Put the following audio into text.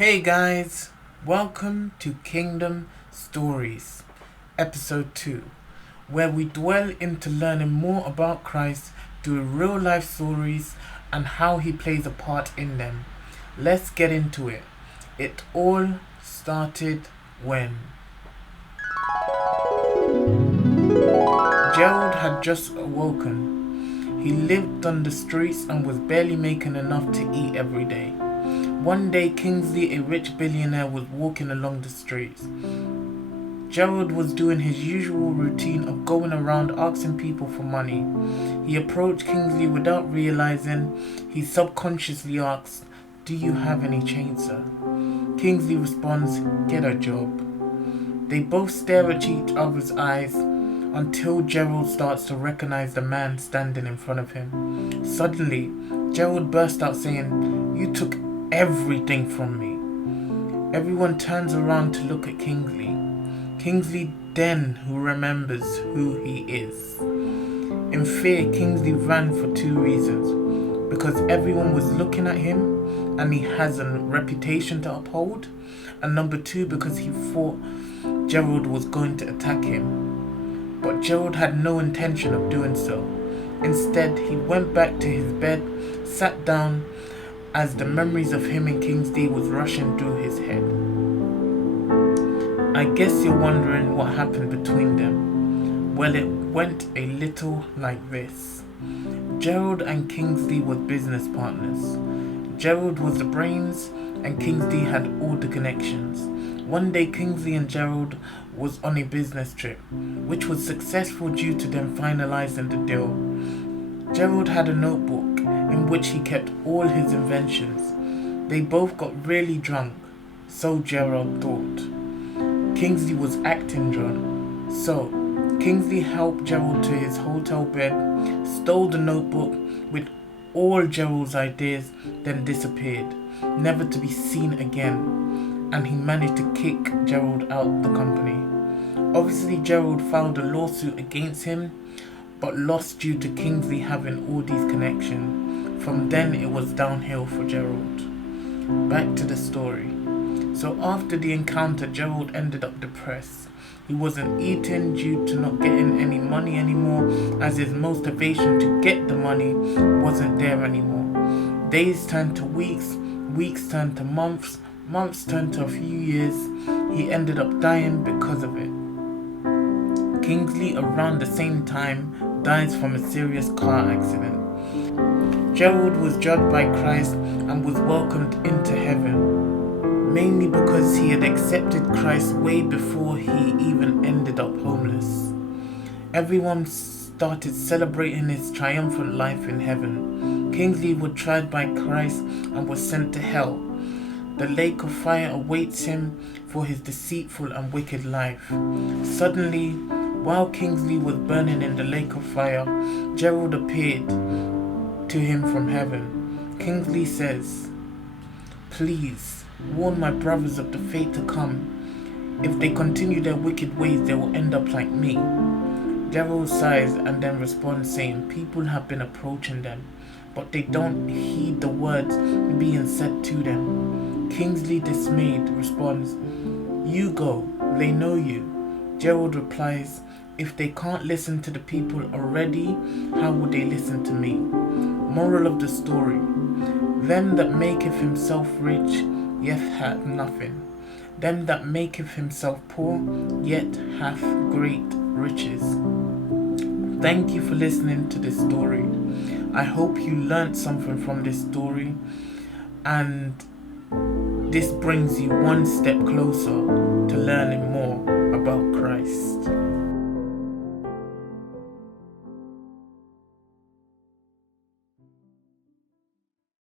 Hey guys, welcome to Kingdom Stories, Episode 2, where we dwell into learning more about Christ through real life stories and how he plays a part in them. Let's get into it. It all started when Gerald had just awoken. He lived on the streets and was barely making enough to eat every day. One day, Kingsley, a rich billionaire, was walking along the streets. Gerald was doing his usual routine of going around asking people for money. He approached Kingsley without realizing. He subconsciously asked, "Do you have any change, sir?" Kingsley responds, "Get a job." They both stare at each other's eyes until Gerald starts to recognize the man standing in front of him. Suddenly, Gerald burst out saying, "You took everything from me." Everyone turns around to look at Kingsley. Kingsley then who remembers who he is. In fear, Kingsley ran for two reasons. Because everyone was looking at him and he has a reputation to uphold. And number two, because he thought Gerald was going to attack him. But Gerald had no intention of doing so. Instead, he went back to his bed, sat down, as the memories of him and Kingsley was rushing through his head. I guess you're wondering what happened between them. Well, it went a little like this. Gerald and Kingsley were business partners. Gerald was the brains and Kingsley had all the connections. One day, Kingsley and Gerald was on a business trip, which was successful due to them finalizing the deal. Gerald had a notebook in which he kept all his inventions. They both got really drunk, so Gerald thought. Kingsley was acting drunk, so Kingsley helped Gerald to his hotel bed, stole the notebook with all Gerald's ideas, then disappeared, never to be seen again, and he managed to kick Gerald out of the company. Obviously, Gerald filed a lawsuit against him, but lost due to Kingsley having all these connections. From then, it was downhill for Gerald. Back to the story. So after the encounter, Gerald ended up depressed. He wasn't eating due to not getting any money anymore, as his motivation to get the money wasn't there anymore. Days turned to weeks, weeks turned to months, months turned to a few years. He ended up dying because of it. Kingsley, around the same time, dies from a serious car accident. Gerald was judged by Christ and was welcomed into heaven, mainly because he had accepted Christ way before he even ended up homeless. Everyone started celebrating his triumphant life in heaven. Kingsley was tried by Christ and was sent to hell. The lake of fire awaits him for his deceitful and wicked life. Suddenly, while Kingsley was burning in the lake of fire, Gerald appeared to him from heaven. Kingsley says, "Please warn my brothers of the fate to come. If they continue their wicked ways, they will end up like me." Gerald sighs and then responds saying, "People have been approaching them, but they don't heed the words being said to them." Kingsley, dismayed, responds, "You go, they know you." Gerald replies, "If they can't listen to the people already, how would they listen to me?" Moral of the story: them that maketh himself rich, yet hath nothing. Them that maketh himself poor, yet hath great riches. Thank you for listening to this story. I hope you learnt something from this story, and this brings you one step closer to learning more about Christ.